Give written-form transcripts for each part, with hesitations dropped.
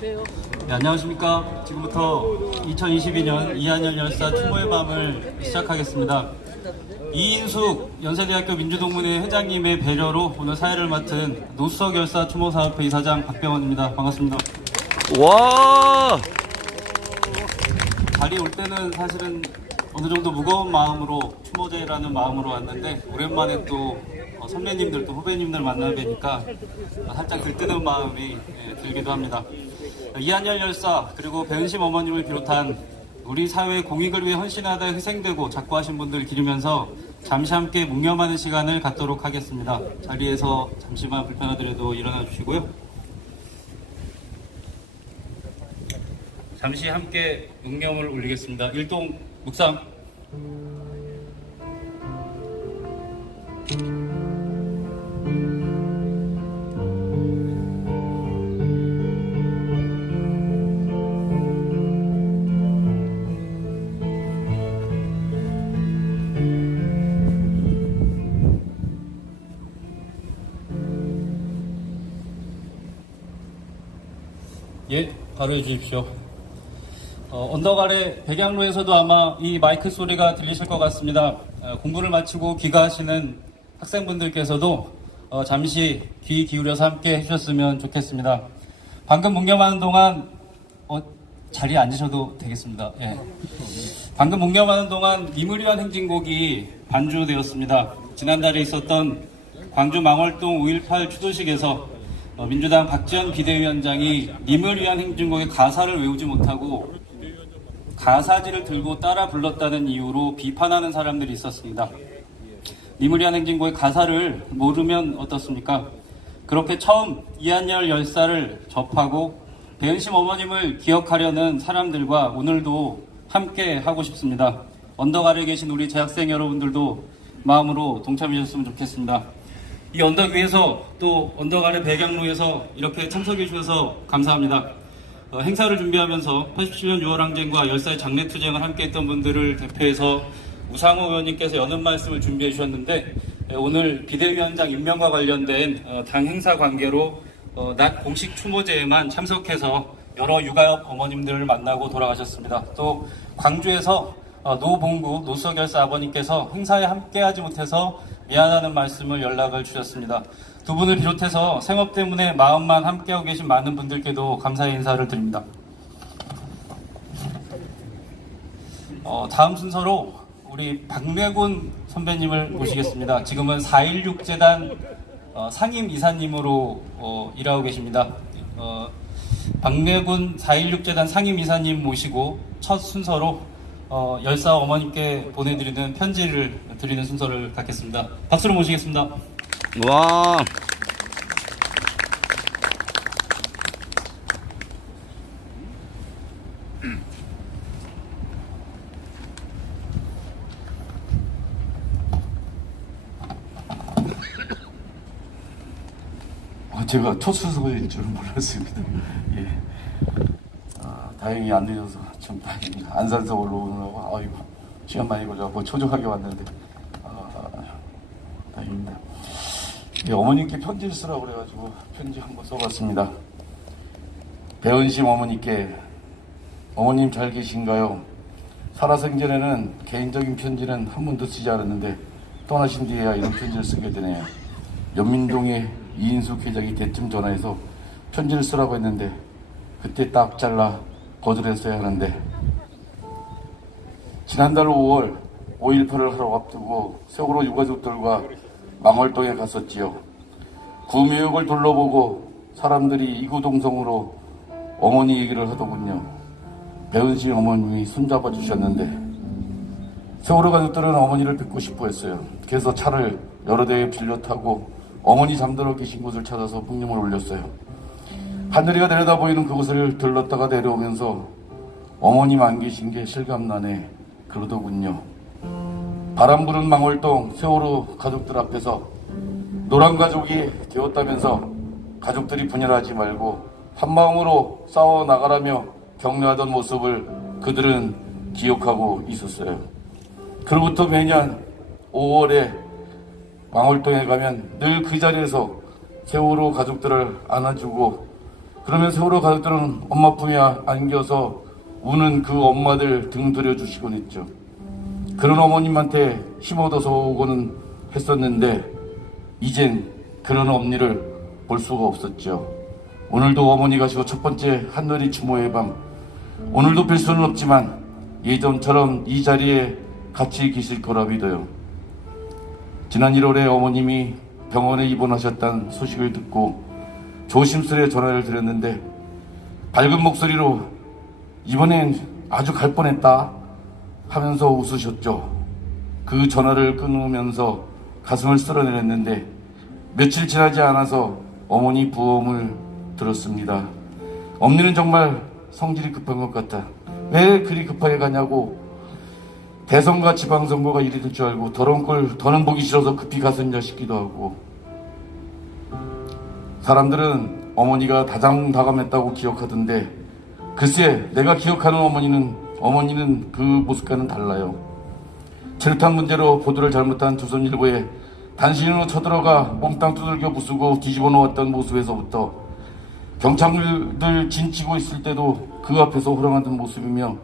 네, 안녕하십니까. 지금부터 2022년 이한열 열사 추모의 밤을 시작하겠습니다. 이인숙 연세대학교 민주동문회 회장님의 배려로 오늘 사회를 맡은 노수석 열사 추모사업회 이사장 박병원입니다. 반갑습니다. 와! 자리에 올 때는 사실은 어느 정도 무거운 마음으로 추모제라는 마음으로 왔는데 오랜만에 또 선배님들 또 후배님들 만나 뵈니까 살짝 들뜨는 마음이 들기도 합니다. 이한열 열사 그리고 배은심 어머님을 비롯한 우리 사회의 공익을 위해 헌신하다 희생되고 작고하신 분들을 기리면서 잠시 함께 묵념하는 시간을 갖도록 하겠습니다. 자리에서 잠시만 불편하더라도 일어나 주시고요. 잠시 함께 묵념을 올리겠습니다. 일동 묵상. 예, 바로 해주십시오. 언덕 아래 백양로에서도 아마 이 마이크 소리가 들리실 것 같습니다. 공부를 마치고 귀가하시는 학생분들께서도 잠시 귀 기울여서 함께 해주셨으면 좋겠습니다. 방금 묵념하는 동안 자리에 앉으셔도 되겠습니다. 예. 방금 묵념하는 동안 님을 위한 행진곡이 반주되었습니다. 지난달에 있었던 광주 망월동 5.18 추도식에서 민주당 박지원 비대위원장이 님을 위한 행진곡의 가사를 외우지 못하고 가사지를 들고 따라 불렀다는 이유로 비판하는 사람들이 있었습니다. 님을 위한 행진곡의 가사를 모르면 어떻습니까? 그렇게 처음 이한열 열사를 접하고 배은심 어머님을 기억하려는 사람들과 오늘도 함께 하고 싶습니다. 언덕 아래에 계신 우리 재학생 여러분들도 마음으로 동참해 주셨으면 좋겠습니다. 이 언덕 위에서 또 언덕 아래 백양로에서 이렇게 참석해 주셔서 감사합니다. 행사를 준비하면서 87년 6월 항쟁과 열사의 장례투쟁을 함께했던 분들을 대표해서 우상호 의원님께서 여는 말씀을 준비해 주셨는데 오늘 비대위원장 임명과 관련된 당 행사 관계로 낮 공식 추모제에만 참석해서 여러 유가역 어머님들을 만나고 돌아가셨습니다. 또 광주에서 노봉구 노수석 열사 아버님께서 행사에 함께하지 못해서 미안하다는 말씀을 연락을 주셨습니다. 두 분을 비롯해서 생업 때문에 마음만 함께하고 계신 많은 분들께도 감사의 인사를 드립니다. 다음 순서로 우리 박래군 선배님을 모시겠습니다. 지금은 4.16 재단 상임 이사님으로 일하고 계십니다. 박래군 4.16 재단 상임 이사님 모시고 첫 순서로 열사 어머님께 보내드리는 편지를 드리는 순서를 갖겠습니다. 박수로 모시겠습니다. 와! 제가 초수석인 줄은 몰랐습니다. 예. 다행히 안 늦어서 좀 다행입니다. 안산서 올라오느라고 시간 많이 걸려서 초조하게 왔는데 다행입니다. 예, 어머님께 편지를 쓰라고 그래가지고 편지 한번 써봤습니다. 배은심 어머니께 어머님 잘 계신가요? 살아생전에는 개인적인 편지는 한 번도 쓰지 않았는데 떠나신 뒤에야 이런 편지를 쓰게 되네요. 연민동의 이인숙 회장이 대뜸 전화해서 편지를 쓰라고 했는데 그때 딱 잘라 거절했어야 하는데 지난달 5월 5.18을 하러 앞두고 세월호 유가족들과 망월동에 갔었지요. 구미역을 둘러보고 사람들이 이구동성으로 어머니 얘기를 하더군요. 배은심 어머님이 손잡아 주셨는데 세월호 가족들은 어머니를 뵙고 싶어 했어요. 그래서 차를 여러 대에 빌려 타고 어머니 잠들어 계신 곳을 찾아서 묵념을 올렸어요. 하늘이가 내려다 보이는 그곳을 들렀다가 내려오면서 어머님 안 계신 게 실감나네 그러더군요. 바람 부는 망월동 세월호 가족들 앞에서 노란 가족이 되었다면서 가족들이 분열하지 말고 한마음으로 싸워 나가라며 격려하던 모습을 그들은 기억하고 있었어요. 그로부터 매년 5월에 망월동에 가면 늘 그 자리에서 세월호 가족들을 안아주고 그러면 세월호 가족들은 엄마 품에 안겨서 우는 그 엄마들 등 들여주시곤 했죠. 그런 어머님한테 힘 얻어서 오고는 했었는데 이젠 그런 엄니를 볼 수가 없었죠. 오늘도 어머니 가시고 첫 번째 한누리 추모의 밤, 오늘도 뵐 수는 없지만 예전처럼 이 자리에 같이 계실 거라 믿어요. 지난 1월에 어머님이 병원에 입원하셨다는 소식을 듣고 조심스레 전화를 드렸는데 밝은 목소리로 이번엔 아주 갈 뻔했다 하면서 웃으셨죠. 그 전화를 끊으면서 가슴을 쓸어내렸는데 며칠 지나지 않아서 어머니 부검을 들었습니다. 엄니는 정말 성질이 급한 것 같다. 왜 그리 급하게 가냐고. 대선과 지방선거가 일이 될 줄 알고 더러운 걸 더는 보기 싫어서 급히 갔었냐 싶기도 하고. 사람들은 어머니가 다정다감했다고 기억하던데 글쎄 내가 기억하는 어머니는 그 모습과는 달라요. 체류탄 문제로 보도를 잘못한 조선일보에 단신으로 쳐들어가 몽땅 두들겨 부수고 뒤집어 놓았던 모습에서부터 경찰들 진치고 있을 때도 그 앞에서 호령하던 모습이며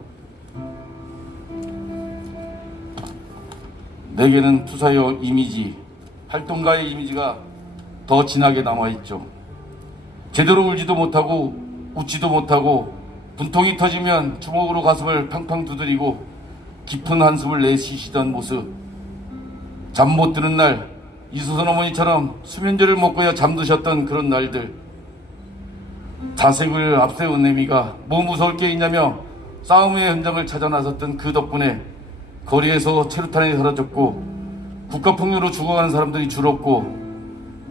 내게는 투사의 이미지, 활동가의 이미지가 더 진하게 남아있죠. 제대로 울지도 못하고 웃지도 못하고 분통이 터지면 주먹으로 가슴을 팡팡 두드리고 깊은 한숨을 내쉬시던 모습, 잠 못 드는 날 이수선 어머니처럼 수면제를 먹고야 잠드셨던 그런 날들, 자색을 앞세운 내미가 뭐 무서울 게 있냐며 싸움의 현장을 찾아 나섰던 그 덕분에 거리에서 체류탄이 사라졌고 국가폭력으로 죽어가는 사람들이 줄었고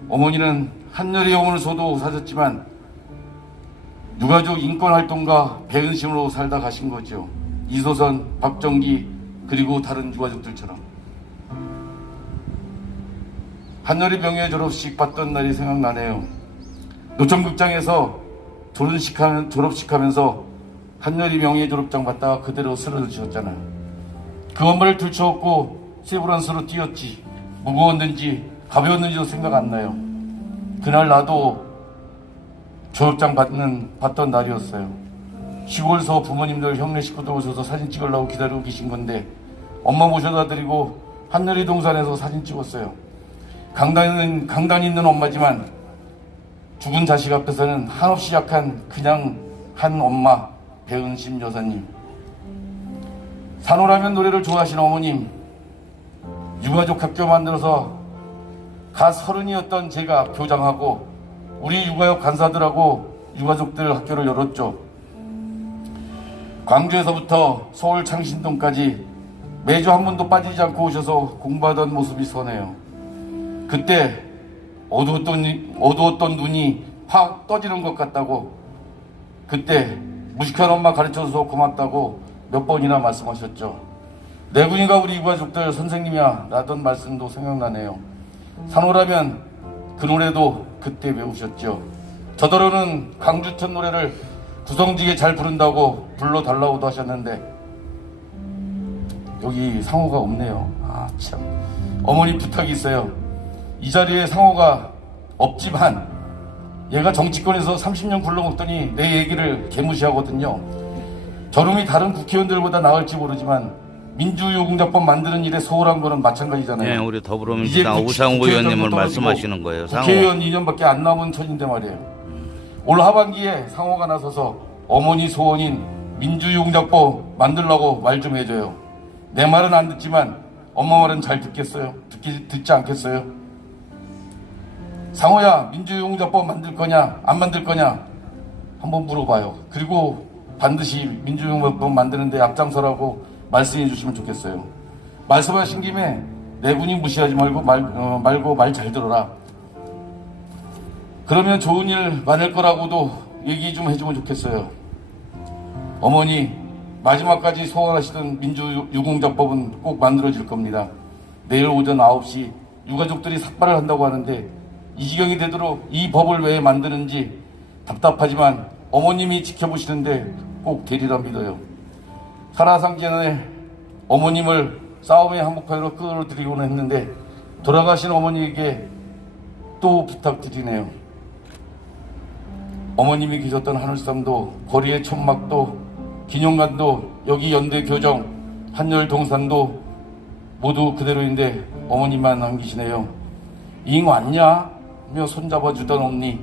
어머니는 한열의 영혼을 쏟고 사셨지만 유가족 인권활동가 배은심으로 살다 가신 거죠. 이소선, 박정기 그리고 다른 유가족들처럼. 한열의 명예 졸업식 봤던 날이 생각나네요. 노천극장에서 졸업식 하면서 한열의 명예 졸업장 봤다가 그대로 쓰러지셨잖아요. 그 엄마를 들쳐업고 세브란스로 뛰었지. 무거웠는지 가벼웠는지도 생각 안 나요. 그날 나도 졸업장 받던 날이었어요. 시골서 부모님들 형네 식구들 오셔서 사진 찍으려고 기다리고 계신 건데 엄마 모셔다 드리고 한열이 동산에서 사진 찍었어요. 강단 있는 엄마지만 죽은 자식 앞에서는 한없이 약한 그냥 한 엄마 배은심 여사님. 산호라면 노래를 좋아하시는 어머님, 유가족 학교 만들어서 갓 30이었던 제가 교장하고 우리 유가족 간사들하고 유가족들 학교를 열었죠. 광주에서부터 서울 창신동까지 매주 한 번도 빠지지 않고 오셔서 공부하던 모습이 선해요. 그때 어두웠던 눈이 확 떠지는 것 같다고, 그때 무식한 엄마 가르쳐줘서 고맙다고 몇 번이나 말씀하셨죠. 내군이가 우리 유가족들 선생님이야 라던 말씀도 생각나네요. 산호라면 그 노래도 그때 배우셨죠. 저더러는 강주천 노래를 구성지게 잘 부른다고 불러달라고도 하셨는데 여기 상호가 없네요. 아 참, 어머니 부탁이 있어요. 이 자리에 상호가 없지만 얘가 정치권에서 30년 굴러먹더니 내 얘기를 개무시하거든요. 저놈이 다른 국회의원들보다 나을지 모르지만 민주유공자법 만드는 일에 소홀한 거는 마찬가지잖아요. 네, 우리 더불어민주당 우상호 의원님을 말씀하시는 거예요. 국회의원 2년밖에 안 남은 처지인데 말이에요. 올 하반기에 상호가 나서서 어머니 소원인 민주유공자법 만들라고 말 좀 해줘요. 내 말은 안 듣지만 엄마 말은 잘 듣겠어요? 듣지 않겠어요? 상호야, 민주유공자법 만들 거냐 안 만들 거냐 한번 물어봐요. 그리고 반드시 민주유공자법 만드는데 앞장서라고 말씀해 주시면 좋겠어요. 말씀하신 김에 네 분이 무시하지 말고 말 잘 들어라. 그러면 좋은 일 많을 거라고도 얘기 좀 해주면 좋겠어요. 어머니 마지막까지 소원하시던 민주유공자법은 꼭 만들어질 겁니다. 내일 오전 9시 유가족들이 삭발을 한다고 하는데 이 지경이 되도록 이 법을 왜 만드는지 답답하지만 어머님이 지켜보시는데 꼭 되리라 믿어요. 살아상전에 어머님을 싸움의 한복판으로 끌어들이곤 했는데 돌아가신 어머니에게 또 부탁드리네요. 어머님이 계셨던 하늘섬도, 거리의 천막도, 기념관도, 여기 연대 교정, 한열 동산도 모두 그대로인데 어머님만 남기시네요. 잉 왔냐? 며 손잡아 주던 엄니,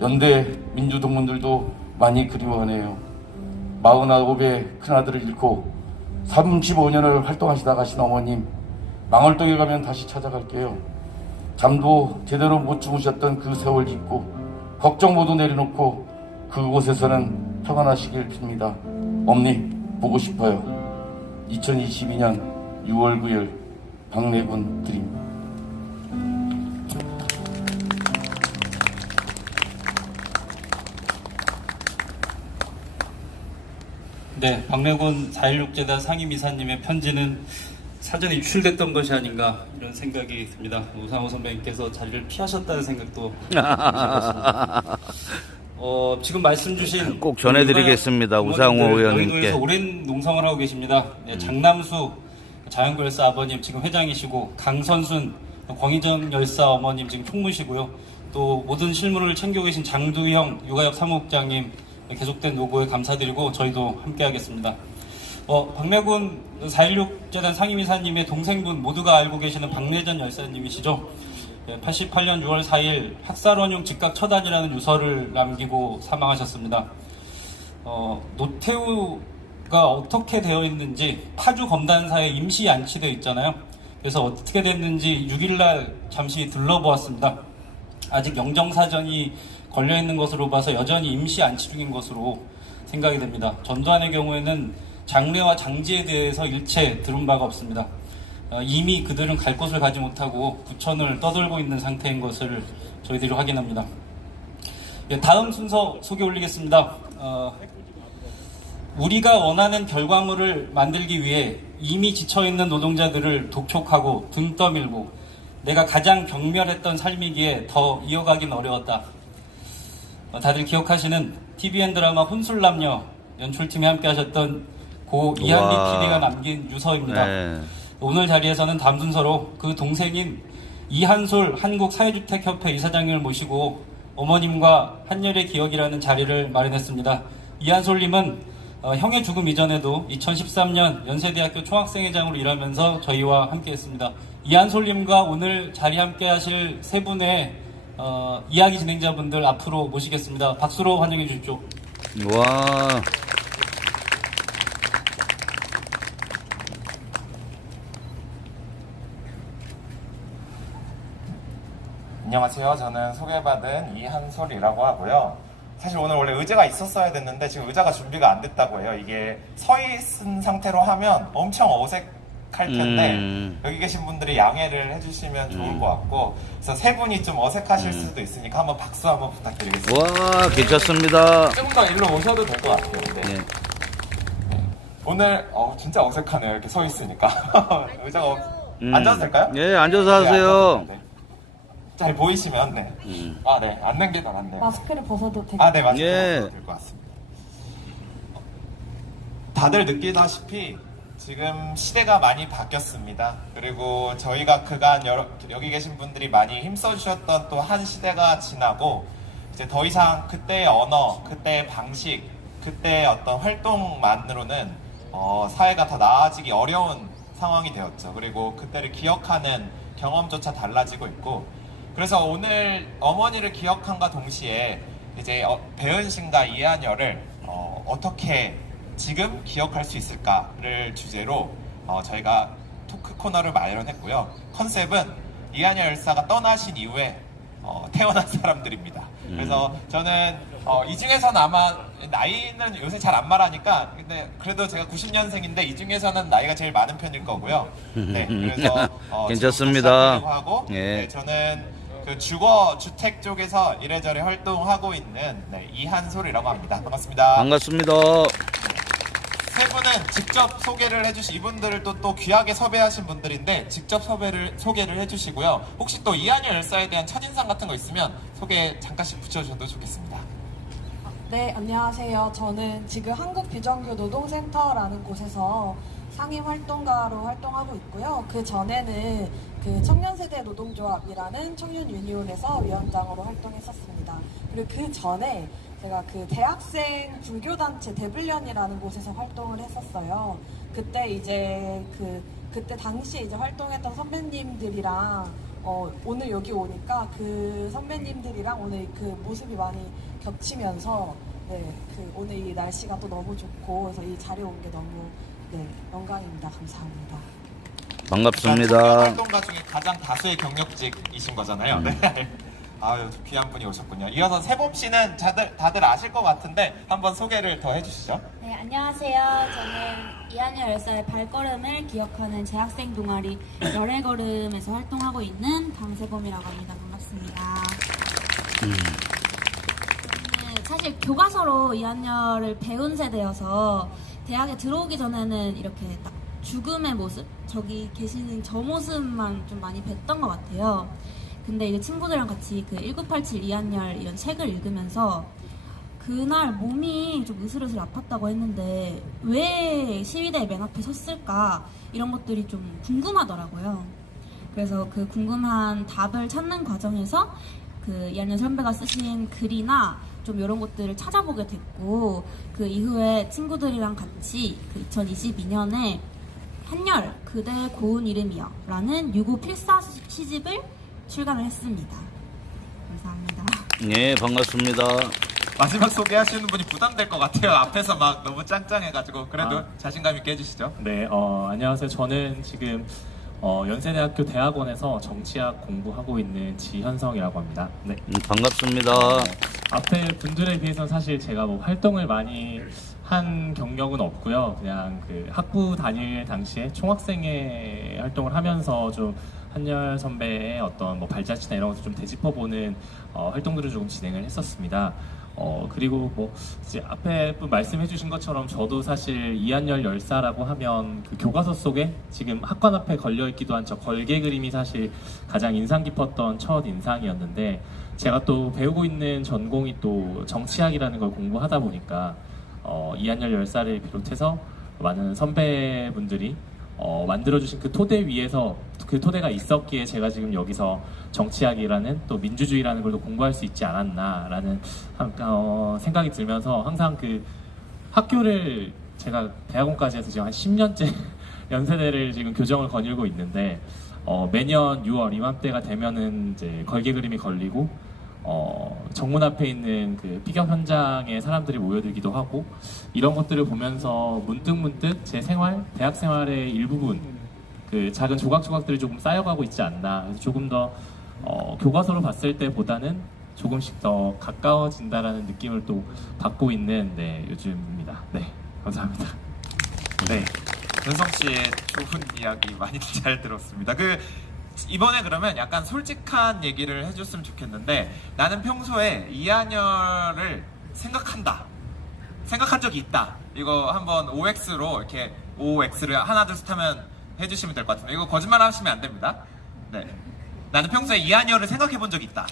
연대 민주동문들도 많이 그리워하네요. 49의 큰아들을 잃고 35년을 활동하시다 가신 어머님, 망월동에 가면 다시 찾아갈게요. 잠도 제대로 못 주무셨던 그 세월 잊고 걱정 모두 내려놓고 그곳에서는 평안하시길 빕니다. 엄니 보고 싶어요. 2022년 6월 9일 박래군 드림. 네, 박래군 4.16재단 상임이사님의 편지는 사전에 유출됐던 것이 아닌가 이런 생각이 듭니다. 우상호 선배님께서 자리를 피하셨다는 생각도 들었습니다. 지금 말씀 주신 꼭 전해드리겠습니다. 우상호 의원님께. 여의도에서 오랜 농성을 하고 계십니다. 네, 장남수 자연구 열사 아버님 지금 회장이시고, 강선순 광희정 열사 어머님 지금 총무시고요. 또 모든 실무를 챙기고 계신 장두형 육아협 사무국장님 계속된 노고에 감사드리고 저희도 함께하겠습니다. 박래군 4.16재단 상임이사님의 동생분 모두가 알고 계시는 박래전 열사님이시죠. 88년 6월 4일 학살원용 즉각 처단이라는 유서를 남기고 사망하셨습니다. 노태우가 어떻게 되어 있는지 파주 검단사에 임시 안치되어 있잖아요. 그래서 어떻게 됐는지 6일날 잠시 들러보았습니다. 아직 영정사전이 걸려있는 것으로 봐서 여전히 임시 안치 중인 것으로 생각이 됩니다. 전두환의 경우에는 장례와 장지에 대해서 일체 들은 바가 없습니다. 이미 그들은 갈 곳을 가지 못하고 부천을 떠돌고 있는 상태인 것을 저희들이 확인합니다. 다음 순서 소개 올리겠습니다. 우리가 원하는 결과물을 만들기 위해 이미 지쳐있는 노동자들을 독촉하고 등 떠밀고 내가 가장 경멸했던 삶이기에 더 이어가긴 어려웠다. 다들 기억하시는 TVN 드라마 혼술남녀 연출팀에 함께 하셨던 고 이한리 PD가 남긴 유서입니다. 네. 오늘 자리에서는 다음 순서로 그 동생인 이한솔 한국사회주택협회 이사장님을 모시고 어머님과 한열의 기억이라는 자리를 마련했습니다. 이한솔님은 형의 죽음 이전에도 2013년 연세대학교 총학생회장으로 일하면서 저희와 함께했습니다. 이한솔님과 오늘 자리 함께하실 세 분의 이야기 진행자분들 앞으로 모시겠습니다. 박수로 환영해 주십시오. 와. 안녕하세요. 저는 소개받은 이한솔이라고 하고요. 사실 오늘 원래 의자가 있었어야 됐는데 지금 의자가 준비가 안 됐다고 해요. 이게 서 있은 상태로 하면 엄청 어색할 텐데 여기 계신 분들이 양해를 해주시면 좋을 것 같고, 그래서 세 분이 좀 어색하실 수도 있으니까 한번 박수 한번 부탁드리겠습니다. 와, 괜찮습니다. 조금 더 일로 오셔도 될 것 같아요. 네. 네. 오늘 진짜 어색하네요. 이렇게 서 있으니까. 의자가 앉아도 될까요? 네, 앉아서 하세요. 네. 잘 보이시면 네. 아, 네. 앉는 게 더 낫네요. 마스크를 벗어도 될까요? 아, 네, 마스크 예. 벗어도 될 것 같습니다. 다들 느끼다시피 지금 시대가 많이 바뀌었습니다. 그리고 저희가 그간 여기 계신 분들이 많이 힘써주셨던 또 한 시대가 지나고 이제 더 이상 그때의 언어, 그때의 방식, 그때의 어떤 활동만으로는 사회가 더 나아지기 어려운 상황이 되었죠. 그리고 그때를 기억하는 경험조차 달라지고 있고, 그래서 오늘 어머니를 기억함과 동시에 이제 배은신과 이한열을 어떻게 지금 기억할 수 있을까를 주제로 저희가 토크 코너를 마련했고요. 컨셉은 이한열 열사가 떠나신 이후에 태어난 사람들입니다. 그래서 저는 이 중에서는 아마 나이는 요새 잘 안 말하니까, 근데 그래도 제가 90년생인데 이 중에서는 나이가 제일 많은 편일 거고요. 네, 그래서 괜찮습니다. 하고, 예. 네, 저는 그 주거 주택 쪽에서 이래저래 활동하고 있는 이한솔이라고 합니다. 반갑습니다. 반갑습니다. 세 분은 직접 소개를 해주시, 이분들을 또 귀하게 섭외하신 분들인데 직접 소개를 해주시고요. 혹시 또 이한열 열사에 대한 첫인상 같은 거 있으면 소개 잠깐씩 붙여주셔도 좋겠습니다. 네, 안녕하세요. 저는 지금 한국비정규 노동센터라는 곳에서 상임활동가로 활동하고 있고요. 그 전에는 그 청년세대 노동조합이라는 청년 유니온에서 위원장으로 활동했었습니다. 그리고 그 전에 제가 그 대학생 불교단체 데블련이라는 곳에서 활동을 했었어요. 그때 이제 그때 당시에 이제 활동했던 선배님들이랑 오늘 여기 오니까 그 선배님들이랑 오늘 그 모습이 많이 겹치면서 네, 오늘 이 날씨가 또 너무 좋고 그래서 이 자리에 온 게 너무 네, 영광입니다. 감사합니다. 반갑습니다. 활동가 중에 가장 다수의 경력직이신 거잖아요. 네. 아유, 귀한 분이 오셨군요. 이어서 세범 씨는 다들 아실 것 같은데 한번 소개를 더 해주시죠. 네, 안녕하세요. 저는 이한열 열사의 발걸음을 기억하는 재학생 동아리 열애 걸음에서 활동하고 있는 강세범이라고 합니다. 반갑습니다. 사실 교과서로 이한열을 배운 세대여서 대학에 들어오기 전에는 이렇게 딱 죽음의 모습? 저기 계시는 저 모습만 좀 많이 뵀던 것 같아요. 근데 이제 친구들이랑 같이 그 1987 이한열 이런 책을 읽으면서 그날 몸이 좀 으슬으슬 아팠다고 했는데 왜 시위대 맨 앞에 섰을까? 이런 것들이 좀 궁금하더라고요. 그래서 그 궁금한 답을 찾는 과정에서 그 이한열 선배가 쓰신 글이나 좀 이런 것들을 찾아보게 됐고 그 이후에 친구들이랑 같이 그 2022년에 한열 그대 고운 이름이여 라는 유고 필사 시집을 출간을 했습니다. 감사합니다. 네, 반갑습니다. 마지막 소개하시는 분이 부담될 것 같아요. 앞에서 막 너무 짱짱해가지고 그래도 자신감 있게 해주시죠. 네, 안녕하세요. 저는 지금 연세대학교 대학원에서 정치학 공부하고 있는 지현성이라고 합니다. 네. 반갑습니다. 앞에 분들에 비해서는 사실 제가 뭐 활동을 많이 한 경력은 없고요. 그냥 그 학부 다닐 당시에 총학생회 활동을 하면서 좀 한열 선배의 어떤 뭐 발자취나 이런 것을 좀 되짚어보는 활동들을 조금 진행을 했었습니다. 그리고 뭐 이제 앞에 말씀해주신 것처럼 저도 사실 이한열 열사라고 하면 그 교과서 속에 지금 학관 앞에 걸려있기도 한 저 걸개 그림이 사실 가장 인상 깊었던 첫 인상이었는데 제가 또 배우고 있는 전공이 또 정치학이라는 걸 공부하다 보니까 이한열 열사를 비롯해서 많은 선배분들이 만들어주신 그 토대 위에서 그 토대가 있었기에 제가 지금 여기서 정치학이라는 또 민주주의라는 걸 또 공부할 수 있지 않았나라는 생각이 들면서 항상 그 학교를 제가 대학원까지 해서 지금 한 10년째 연세대를 지금 교정을 거닐고 있는데 매년 6월 이맘때가 되면은 이제 걸개 그림이 걸리고 정문 앞에 있는 그 피격 현장에 사람들이 모여들기도 하고 이런 것들을 보면서 문득 제 생활, 대학 생활의 일부분 그 작은 조각조각들이 조금 쌓여가고 있지 않나. 그래서 조금 더 교과서로 봤을 때보다는 조금씩 더 가까워진다라는 느낌을 또 받고 있는 요즘입니다. 네, 감사합니다. 네, 윤성 씨의 좋은 이야기 많이 잘 들었습니다. 이번에 그러면 약간 솔직한 얘기를 해줬으면 좋겠는데 나는 평소에 이한열을 생각한 적이 있다. 이거 한번 OX로 이렇게 OX를 하나 둘 셋 하면 해주시면 될 것 같은데 이거 거짓말 하시면 안 됩니다. 네, 나는 평소에 이한열을 생각해 본 적이 있다.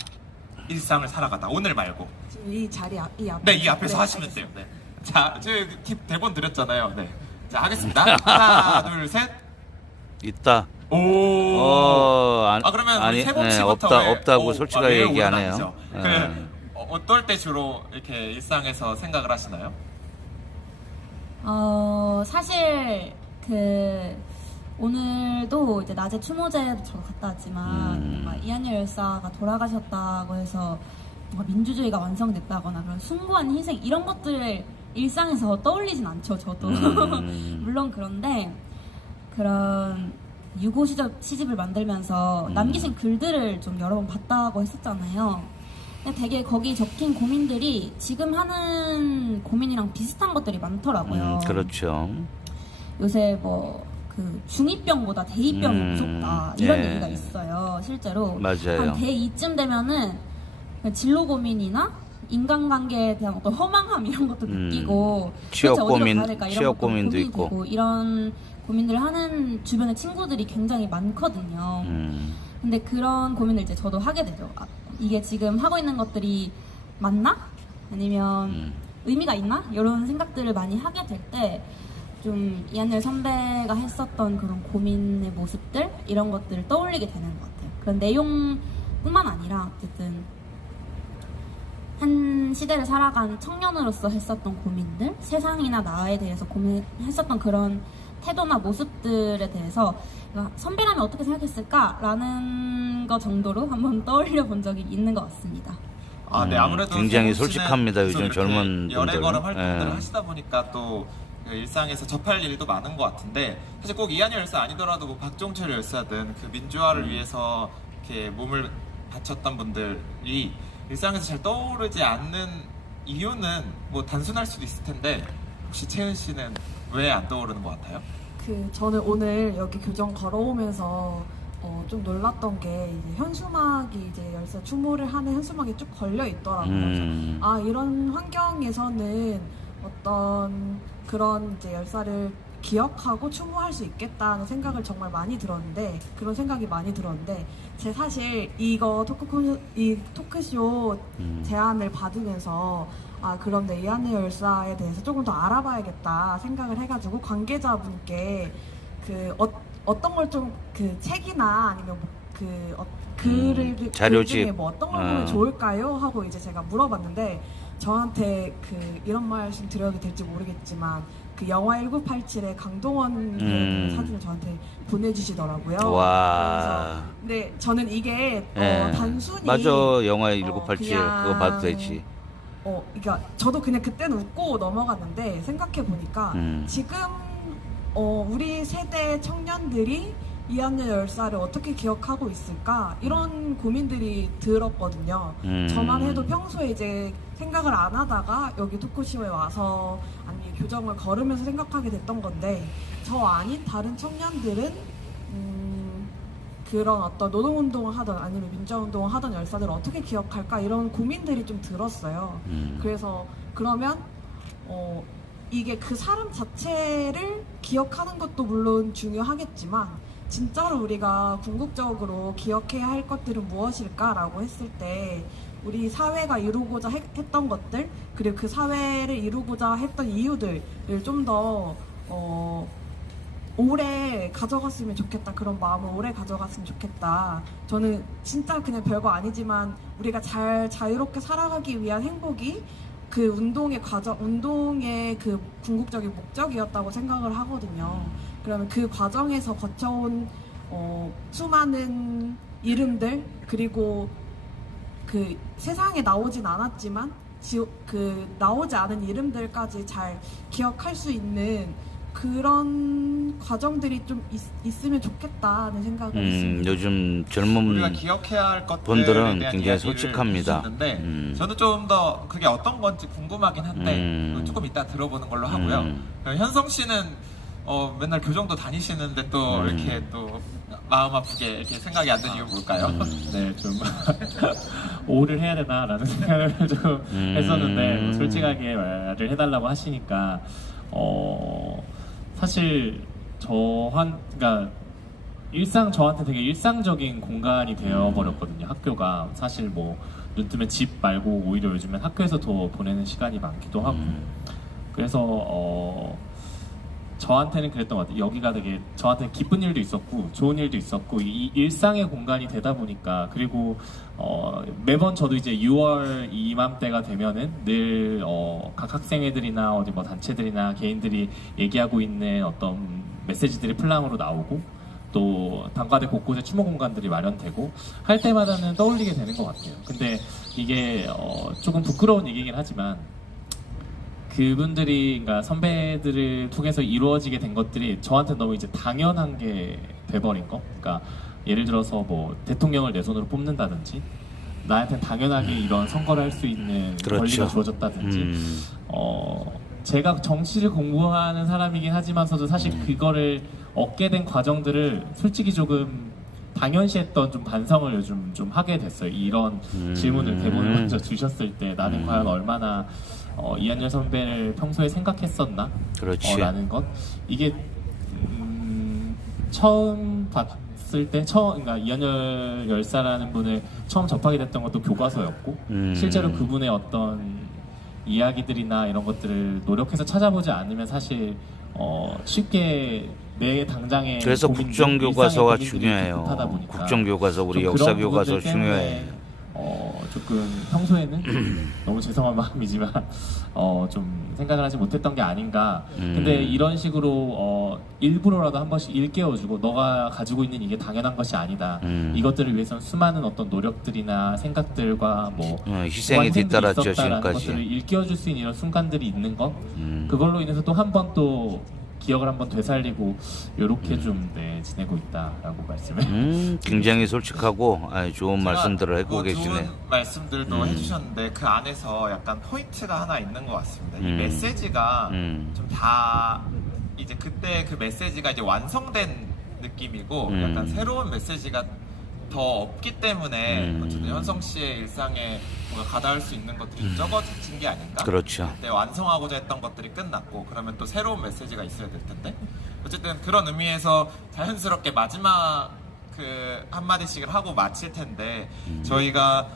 일상을 살아가다 오늘 말고 지금 이 자리 이 앞에 네, 이 앞에서 하시면 돼요. 네. 자, 저희 대본 드렸잖아요. 네, 자 하겠습니다. 하나 둘 셋. 있다. 오. 아니, 그러면 우리 세범 네, 씨부터 없다고 솔직하게 얘기하네요. 어떨 때 주로 이렇게 일상에서 생각을 하시나요? 사실 오늘도 이제 낮에 추모제도 저도 갔다 왔지만 뭔가 이한열 열사가 돌아가셨다고 해서 뭔가 민주주의가 완성됐다거나 그런 숭고한 희생 이런 것들을 일상에서 떠올리진 않죠. 저도 물론 그런데 그런 유고 시집을 만들면서 남기신 글들을 좀 여러 번 봤다고 했었잖아요. 근데 되게 거기 적힌 고민들이 지금 하는 고민이랑 비슷한 것들이 많더라고요. 그렇죠. 요새 뭐 그 중2병보다 대2병이 무섭다 이런 얘기가 있어요. 실제로 맞아요. 한 대2쯤 되면은 진로 고민이나 인간관계에 대한 어떤 허망함 이런 것도 느끼고 취업 도대체 어디로 고민, 가야 될까 이런 취업 것도 고민도 고민이 있고. 되고 이런 고민들을 하는 주변의 친구들이 굉장히 많거든요. 근데 그런 고민을 이제 저도 하게 되죠. 이게 지금 하고 있는 것들이 맞나? 아니면 의미가 있나? 이런 생각들을 많이 하게 될 때 좀 이한열 선배가 했었던 그런 고민의 모습들 이런 것들을 떠올리게 되는 것 같아요. 그런 내용뿐만 아니라 어쨌든 한 시대를 살아간 청년으로서 했었던 고민들, 세상이나 나에 대해서 고민했었던 그런 태도나 모습들에 대해서 선배라면 어떻게 생각했을까라는 거 정도로 한번 떠올려 본 적이 있는 것 같습니다. 아, 네, 아무래도 굉장히 세훈 씨는 솔직합니다. 요즘 계속 젊은 이렇게 열애 분들. 걸음 활동들을 예. 하시다 보니까 또 일상에서 접할 일도 많은 것 같은데, 사실 꼭 이한열 열사 아니더라도 뭐 박종철 열사든 그 민주화를 위해서 이렇게 몸을 바쳤던 분들이 일상에서 잘 떠오르지 않는 이유는 뭐 단순할 수도 있을 텐데, 혹시 채은 씨는 왜 안 떠오르는 것 같아요? 저는 오늘 여기 교정 걸어오면서 좀 놀랐던 게 이제 현수막이 이제 열사 추모를 하는 현수막이 쭉 걸려 있더라고요. 그래서 아, 이런 환경에서는 어떤 그런 이제 열사를 기억하고 추모할 수 있겠다는 생각을 정말 많이 들었는데, 그런 생각이 많이 들었는데, 제 사실 이거 토크쇼 제안을 받으면서 아, 그런데 이한열 열사에 대해서 조금 더 알아봐야겠다 생각을 해가지고 관계자분께 어떤 걸 좀 그 책이나 아니면 글을 자료집. 글 중에 뭐 어떤 걸 보면 좋을까요? 하고 이제 제가 물어봤는데, 저한테 이런 말씀 드려도 될지 모르겠지만 그 영화 1987의 강동원 배우의 사진을 저한테 보내주시더라고요. 와. 그래서 근데 저는 이게 예. 단순히 맞아. 영화 1987 그냥 그거 봐도 되지. 그러니까 저도 그냥 그때는 웃고 넘어갔는데, 생각해 보니까 지금 우리 세대 청년들이 이한열 열사를 어떻게 기억하고 있을까, 이런 고민들이 들었거든요. 저만 해도 평소에 이제 생각을 안 하다가 여기 토크쇼에 와서 아니 교정을 걸으면서 생각하게 됐던 건데, 저 아닌 다른 청년들은 그런 어떤 노동운동을 하던 아니면 민주화운동을 하던 열사들을 어떻게 기억할까, 이런 고민들이 좀 들었어요. 그래서 그러면 이게 그 사람 자체를 기억하는 것도 물론 중요하겠지만, 진짜로 우리가 궁극적으로 기억해야 할 것들은 무엇일까라고 했을 때, 우리 사회가 이루고자 했던 것들, 그리고 그 사회를 이루고자 했던 이유들을 좀 더 오래 가져갔으면 좋겠다, 그런 마음을 오래 가져갔으면 좋겠다. 저는 진짜 그냥 별거 아니지만 우리가 잘 자유롭게 살아가기 위한 행복이 그 운동의 그 궁극적인 목적이었다고 생각을 하거든요. 그러면 그 과정에서 거쳐온 수많은 이름들, 그리고 그 세상에 나오진 않았지만 나오지 않은 이름들까지 잘 기억할 수 있는 그런 과정들이 좀 있으면 좋겠다는 생각을 했습니다. 요즘 젊은 우리가 기억해야 할 것들에 분들은 대한 굉장히 이야기를 솔직합니다. 해주셨는데, 저는 좀 더 그게 어떤 건지 궁금하긴 한데 조금 이따 들어보는 걸로 하고요. 현성 씨는 맨날 교정도 다니시는데 또 이렇게 또 마음 아프게 이렇게 생각이 안 드는 이유 뭘까요? 네, 좀 오를 해야 되나라는 생각을 좀 했었는데, 솔직하게 말을 해달라고 하시니까 사실 그러니까 저한테 되게 일상적인 공간이 되어버렸거든요. 학교가 사실 뭐 눈 뜨면 집 말고 오히려 요즘엔 학교에서 더 보내는 시간이 많기도 하고, 그래서 저한테는 그랬던 것 같아요. 여기가 되게 저한테 기쁜 일도 있었고 좋은 일도 있었고, 이 일상의 공간이 되다 보니까, 그리고 매번 저도 이제 6월 이맘때가 되면은 늘 각 학생회들이나 어디 뭐 단체들이나 개인들이 얘기하고 있는 어떤 메시지들이 플랑으로 나오고, 또 단과대 곳곳에 추모 공간들이 마련되고 할 때마다는 떠올리게 되는 것 같아요. 근데 이게 조금 부끄러운 얘기긴 하지만, 그분들이, 그러니까 선배들을 통해서 이루어지게 된 것들이 저한테 너무 이제 당연한 게 돼버린 거. 그러니까 예를 들어서 뭐 대통령을 내 손으로 뽑는다든지, 나한테 당연하게 이런 선거를 할 수 있는 그렇죠. 권리가 주어졌다든지, 제가 정치를 공부하는 사람이긴 하지만서도 사실 그거를 얻게 된 과정들을 솔직히 조금 당연시했던 좀 반성을 요즘 좀 하게 됐어요. 이런 질문을 대본을 먼저 주셨을 때 나는 과연 얼마나 이한열 선배를 평소에 생각했었나? 그렇지. 라는 것. 이게 처음 봤을 때 그러니까 이한열 열사라는 분을 처음 접하게 됐던 것도 교과서였고, 실제로 그분의 어떤 이야기들이나 이런 것들을 노력해서 찾아보지 않으면 사실 쉽게 내 당장의 그래서 고민들, 국정교과서가 일상의 고민들이 중요해요. 못하다 보니까 국정교과서, 우리 좀 역사교과서 그런 부분들 중요해. 때문에 조금 평소에는 너무 죄송한 마음이지만 좀 생각을 하지 못했던 게 아닌가. 근데 이런 식으로 일부러라도 한 번씩 일깨워주고 너가 가지고 있는 이게 당연한 것이 아니다. 이것들을 위해서는 수많은 어떤 노력들이나 생각들과 뭐 희생이 뒤따랐죠, 있었다라는 지금까지. 것들을 일깨워줄 수 있는 이런 순간들이 있는 것. 그걸로 인해서 또 한 번 또 기억을 한번 되살리고 이렇게 좀 지내고 있다라고 말씀을. 굉장히 솔직하고 좋은 말씀들을 하고 뭐 계시네요. 좋은 말씀들도 해주셨는데 그 안에서 약간 포인트가 하나 있는 것 같습니다. 이 메시지가 좀 다 이제 그때 그 메시지가 이제 완성된 느낌이고 약간 새로운 메시지가 더 없기 때문에 어쨌든 현성 씨의 일상에 뭔가 가닿을 수 있는 것들이 적어진 게 아닌가? 그렇죠. 그때 완성하고자 했던 것들이 끝났고 그러면 또 새로운 메시지가 있어야 될 텐데 어쨌든 그런 의미에서 자연스럽게 마지막 그 한마디씩을 하고 마칠 텐데 저희가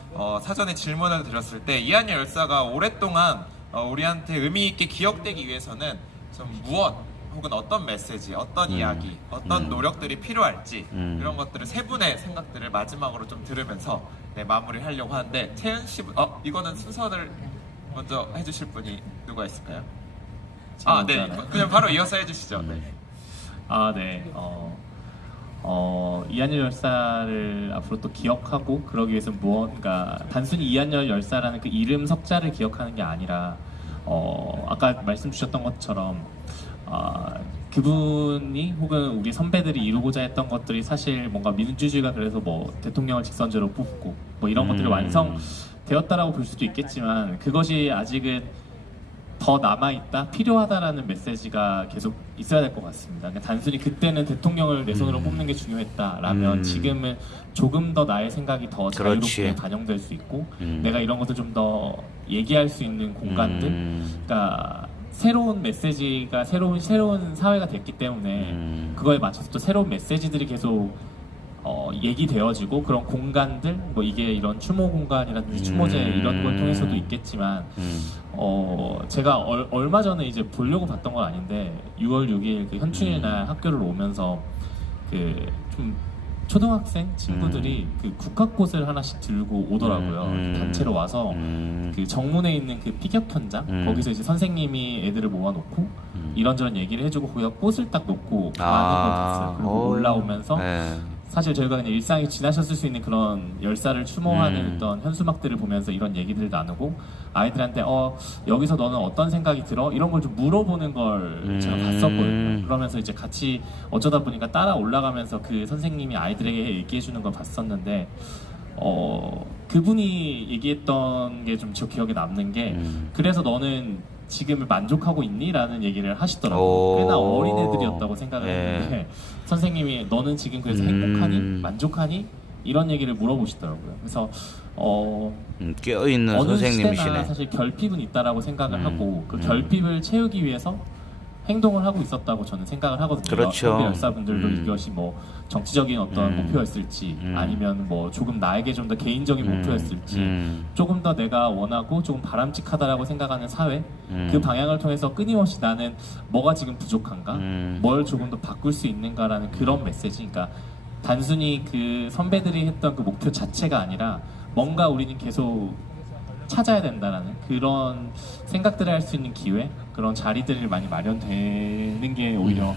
사전에 질문을 드렸을 때 이한열 열사가 오랫동안 우리한테 의미 있게 기억되기 위해서는 좀 무엇 혹은 어떤 메시지, 어떤 이야기, 어떤 노력들이 필요할지 이런 것들을 세 분의 생각들을 마지막으로 좀 들으면서 마무리를 하려고 하는데 태연 씨, 이거는 순서를 먼저 해주실 분이 누가 있을까요? 네, 그냥 바로 이어서 해주시죠. 네. 네. 이한열 열사를 앞으로 또 기억하고 그러기 위해서 무언가 단순히 이한열 열사라는 그 이름 석자를 기억하는 게 아니라 아까 말씀 주셨던 것처럼 그분이 혹은 우리 선배들이 이루고자 했던 것들이 사실 뭔가 민주주의가 그래서 뭐 대통령을 직선제로 뽑고 뭐 이런 것들이 완성되었다라고 볼 수도 있겠지만 그것이 아직은 더 남아있다, 필요하다라는 메시지가 계속 있어야 될 것 같습니다. 그러니까 단순히 그때는 대통령을 내 손으로 뽑는 게 중요했다라면 지금은 조금 더 나의 생각이 더 자유롭게 그렇지. 반영될 수 있고 내가 이런 것들 좀 더 얘기할 수 있는 공간들, 그러니까 새로운 메시지가 새로운 사회가 됐기 때문에 그거에 맞춰서 또 새로운 메시지들이 계속 얘기되어지고 그런 공간들 뭐 이게 이런 추모 공간이라든지 추모제 이런 걸 통해서도 있겠지만 제가 얼마 전에 이제 보려고 봤던 건 아닌데 6월 6일 그 현충일 날 학교를 오면서 그 좀 초등학생 친구들이 그 국화꽃을 하나씩 들고 오더라고요. 단체로 와서 그 정문에 있는 그 피격 현장 거기서 이제 선생님이 애들을 모아놓고 이런저런 얘기를 해주고 거기다 꽃을 딱 놓고 가는 걸 봤어요. 그리고 올라오면서 사실 저희가 그냥 일상이 지나셨을 수 있는 그런 열사를 추모하는 어떤 현수막들을 보면서 이런 얘기들을 나누고 아이들한테 여기서 너는 어떤 생각이 들어? 이런 걸 좀 물어보는 걸 제가 봤었거든요. 그러면서 이제 같이 어쩌다 보니까 따라 올라가면서 그 선생님이 아이들에게 얘기해 주는 걸 봤었는데 그분이 얘기했던 게 좀 저 기억에 남는 게 그래서 너는 지금을 만족하고 있니? 라는 얘기를 하시더라고요. 꽤나 어린 애들이었다고 생각을 했는데 선생님이 너는 지금 그래서 행복하니? 만족하니? 이런 얘기를 물어보시더라고요. 그래서 깨어있는 어느 선생님이시네. 시대나 사실 결핍은 있다라고 생각을 하고 그 결핍을 채우기 위해서 행동을 하고 있었다고 저는 생각을 하거든요. 그렇죠. 선배 열사분들도 이것이 뭐 정치적인 어떤 목표였을지 아니면 뭐 조금 나에게 좀 더 개인적인 목표였을지 조금 더 내가 원하고 조금 바람직하다라고 생각하는 사회 그 방향을 통해서 끊임없이 나는 뭐가 지금 부족한가 뭘 조금 더 바꿀 수 있는가라는 그런 메시지. 그러니까 단순히 그 선배들이 했던 그 목표 자체가 아니라 뭔가 우리는 계속 찾아야 된다라는 그런 생각들을 할 수 있는 기회, 그런 자리들이 많이 마련되는 게 오히려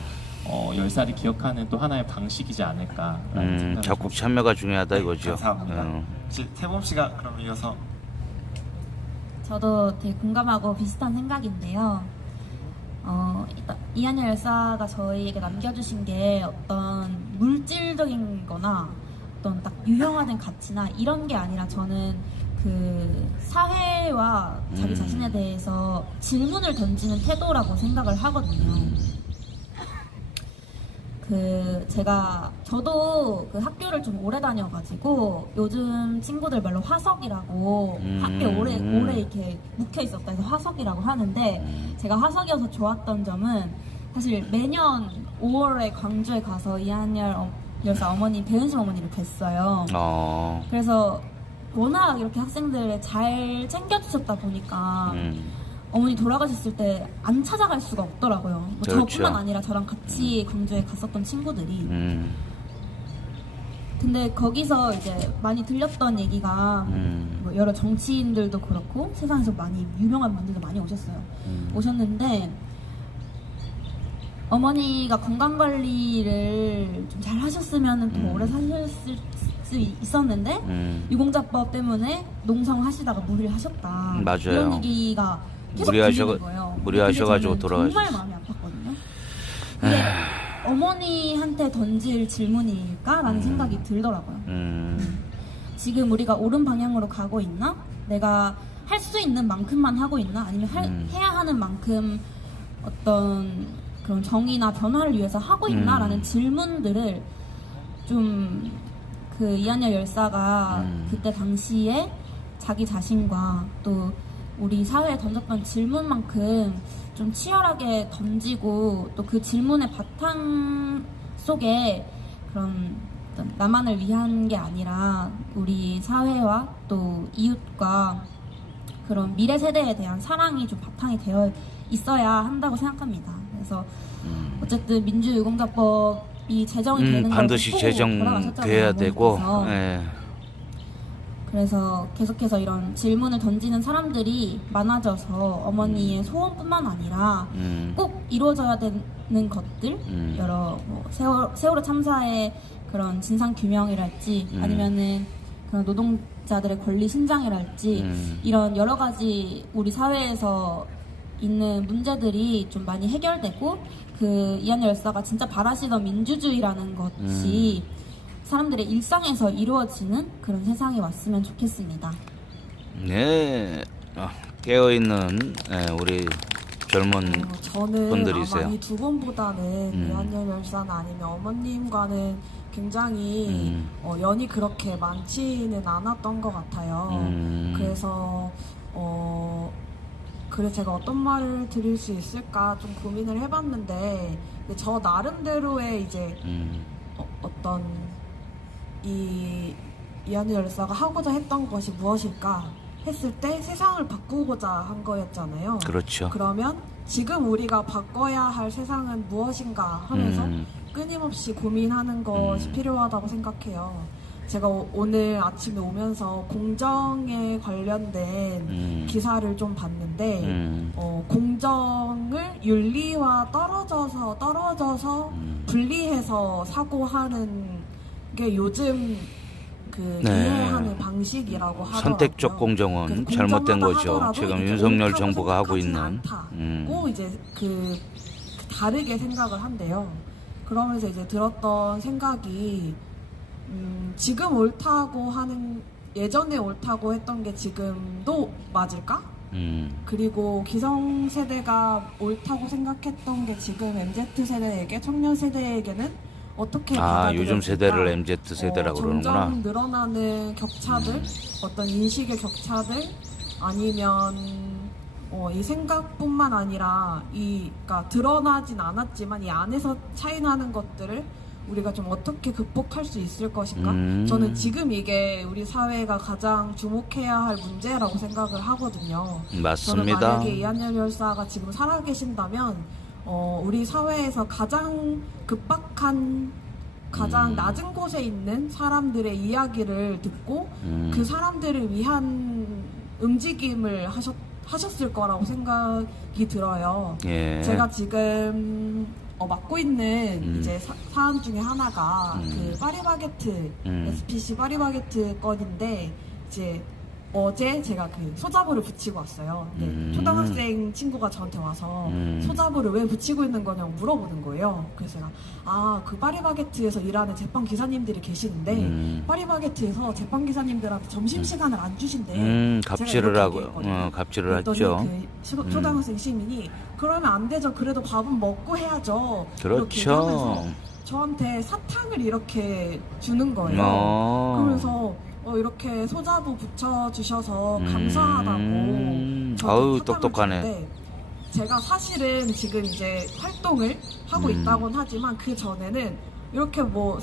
열사를 기억하는 또 하나의 방식이지 않을까라는 생각이 적극 참여가 중요하다 이거죠. 감사합니다. 태범 씨가 그럼 이어서 저도 되게 공감하고 비슷한 생각인데요. 일단 이한열 열사가 저희에게 남겨주신 게 어떤 물질적인 거나 어떤 딱 유형화된 가치나 이런 게 아니라 저는 그 사회와 자기 자신에 대해서 질문을 던지는 태도라고 생각을 하거든요. 저도 그 학교를 좀 오래 다녀가지고 요즘 친구들 말로 화석이라고 학교에 오래 이렇게 묵혀 있었다 해서 화석이라고 하는데 제가 화석이어서 좋았던 점은 사실 매년 5월에 광주에 가서 이한열 열사 어머니 배은심 어머니를 뵀어요. 그래서 워낙 이렇게 학생들을 잘 챙겨주셨다 보니까 어머니 돌아가셨을 때 안 찾아갈 수가 없더라고요. 뭐 그렇죠. 저뿐만 아니라 저랑 같이 광주에 갔었던 친구들이 근데 거기서 이제 많이 들렸던 얘기가 뭐 여러 정치인들도 그렇고 세상에서 많이 유명한 분들도 많이 오셨어요. 오셨는데 어머니가 건강 관리를 좀 잘 하셨으면 더 오래 사셨을 수 있었는데 유공자법 때문에 농성하시다가 무리를 하셨다. 맞아요. 이런 얘기가 계속 들리는 거예요. 무리하셔가지고 근데 저는 정말 마음이 아팠거든요. 근데 어머니한테 던질 질문일까라는 생각이 들더라고요. 지금 우리가 옳은 방향으로 가고 있나? 내가 할 수 있는 만큼만 하고 있나? 아니면 해야 하는 만큼 어떤 그런 정의나 변화를 위해서 하고 있나라는 질문들을 좀 그 이한열 열사가 그때 당시에 자기 자신과 또 우리 사회에 던졌던 질문만큼 좀 치열하게 던지고 또 그 질문의 바탕 속에 그런 어떤 나만을 위한 게 아니라 우리 사회와 또 이웃과 그런 미래 세대에 대한 사랑이 좀 바탕이 되어 있어야 한다고 생각합니다. 그래서 어쨌든 민주유공자법이 제정이 되는 걸 반드시 보고 제정돼야 돌아가셨잖아요, 되고, 어머니께서. 예. 그래서 계속해서 이런 질문을 던지는 사람들이 많아져서 어머니의 소원뿐만 아니라 꼭 이루어져야 되는 것들, 여러 뭐 세월호 참사의 그런 진상 규명이랄지 아니면은 그런 노동자들의 권리 신장이랄지 이런 여러 가지 우리 사회에서 있는 문제들이 좀 많이 해결되고 그 이한열 열사가 진짜 바라시던 민주주의라는 것이 사람들의 일상에서 이루어지는 그런 세상이 왔으면 좋겠습니다. 네, 깨어있는 우리 젊은 저는 분들이세요. 아마 이 두 분보다는 이한열 열사나 아니면 어머님과는 굉장히 연이 그렇게 많지는 않았던 것 같아요. 그래서 그래서 제가 어떤 말을 드릴 수 있을까 좀 고민을 해봤는데 저 나름대로의 이제 어떤 이한열 열사가 하고자 했던 것이 무엇일까 했을 때 세상을 바꾸고자 한 거였잖아요. 그렇죠. 그러면 지금 우리가 바꿔야 할 세상은 무엇인가 하면서 끊임없이 고민하는 것이 필요하다고 생각해요. 제가 오늘 아침에 오면서 공정에 관련된 기사를 좀 봤는데 공정을 윤리와 떨어져서 분리해서 사고하는 게 요즘 그 이해하는 방식이라고 하더라고요. 선택적 공정은 잘못된 거죠. 지금 윤석열 정부가 하고 있는. 고 이제 그 다르게 생각을 한대요. 그러면서 이제 들었던 생각이 지금 옳다고 하는 예전에 옳다고 했던 게 지금도 맞을까? 그리고 기성세대가 옳다고 생각했던 게 지금 MZ세대에게 청년세대에게는 어떻게 받아들여질까? 요즘 세대를 MZ세대라고 그러는구나. 점점 늘어나는 격차들, 어떤 인식의 격차들, 아니면 이 생각뿐만 아니라 그러니까 드러나진 않았지만 이 안에서 차이나는 것들을 우리가 좀 어떻게 극복할 수 있을 것인가? 저는 지금 이게 우리 사회가 가장 주목해야 할 문제라고 생각을 하거든요. 맞습니다. 저는 만약에 이한열 열사가 지금 살아계신다면 우리 사회에서 가장 급박한 가장 낮은 곳에 있는 사람들의 이야기를 듣고 그 사람들을 위한 움직임을 하셨을 거라고 생각이 들어요. 예. 제가 지금 맡고 있는 이제 사안 중에 하나가 그 파리바게트 SPC 파리바게트 건인데 이제 어제 제가 그 소자보를 붙이고 왔어요. 근데 초등학생 친구가 저한테 와서 소자보를 왜 붙이고 있는 거냐고 물어보는 거예요. 그래서 제가 그 파리바게트에서 일하는 재판 기사님들이 계시는데 파리바게트에서 재판 기사님들한테 점심 시간을 안 주신대. 갑질을 하고 갑질을 했죠. 그 초등학생 시민이 그러면 안 되죠. 그래도 밥은 먹고 해야죠. 그렇죠. 이렇게 하면서 저한테 사탕을 이렇게 주는 거예요. 그러면서 이렇게 소자보 붙여주셔서 감사하다고 아우, 사탕을 똑똑하네. 주는데 제가 사실은 지금 이제 활동을 하고 있다곤 하지만 그 전에는 이렇게 뭐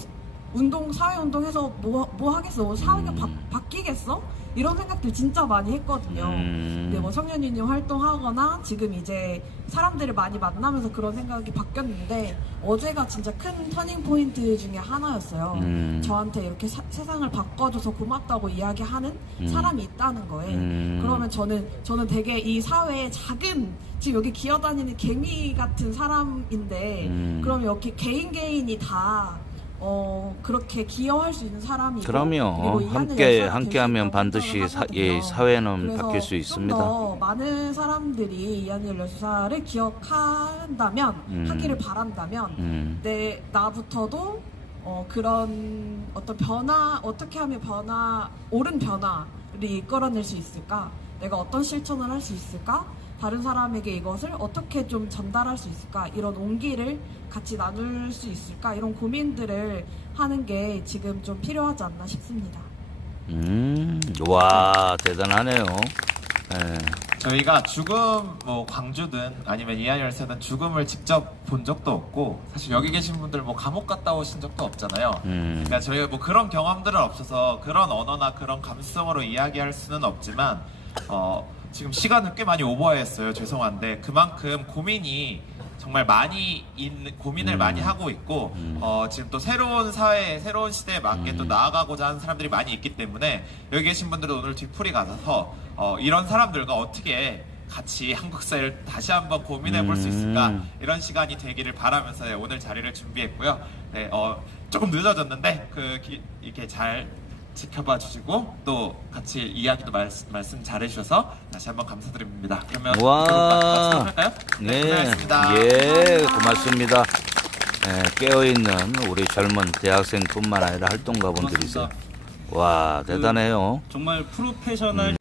사회운동해서 뭐 하겠어? 사회가 바뀌겠어? 이런 생각들 진짜 많이 했거든요. 근데 뭐 청년유니온 활동하거나 지금 이제 사람들을 많이 만나면서 그런 생각이 바뀌었는데 어제가 진짜 큰 터닝 포인트 중에 하나였어요. 저한테 이렇게 세상을 바꿔줘서 고맙다고 이야기하는 사람이 있다는 거에 그러면 저는 되게 이 사회에 작은 지금 여기 기어다니는 개미 같은 사람인데 그럼 여기 개인이 다 그렇게 기여할 수 있는 사람이고 그럼요. 함께하면 반드시 사회는 바뀔 수 있습니다. 더 많은 사람들이 이한열 여사를 기억한다면 하기를 바란다면 나부터도 그런 어떤 어떻게 하면 옳은 변화를 이끌어낼 수 있을까? 내가 어떤 실천을 할 수 있을까? 다른 사람에게 이것을 어떻게 좀 전달할 수 있을까? 이런 온기를 같이 나눌 수 있을까? 이런 고민들을 하는 게 지금 좀 필요하지 않나 싶습니다. 와, 대단하네요. 네. 저희가 죽음, 뭐 광주든 아니면 이한열사든 죽음을 직접 본 적도 없고 사실 여기 계신 분들 뭐 감옥 갔다 오신 적도 없잖아요. 그러니까 저희가 뭐 그런 경험들은 없어서 그런 언어나 그런 감성으로 이야기할 수는 없지만 지금 시간을 꽤 많이 오버했어요. 죄송한데 그만큼 고민이 정말 많이 고민을 많이 하고 있고 지금 또 새로운 사회, 새로운 시대에 맞게 또 나아가고자 하는 사람들이 많이 있기 때문에 여기 계신 분들은 오늘 뒤풀이 가서 이런 사람들과 어떻게 같이 한국 사회를 다시 한번 고민해 볼 수 있을까 이런 시간이 되기를 바라면서 오늘 자리를 준비했고요. 네, 조금 늦어졌는데 이렇게 잘 지켜봐 주시고 또 같이 이야기도 말씀 잘해주셔서 다시 한번 감사드립니다. 그러면 와, 할까요? 네, 고맙습니다. 예, 고맙습니다. 네, 깨어있는 우리 젊은 대학생뿐만 아니라 활동가분들이세요. 와, 대단해요. 정말 프로페셔널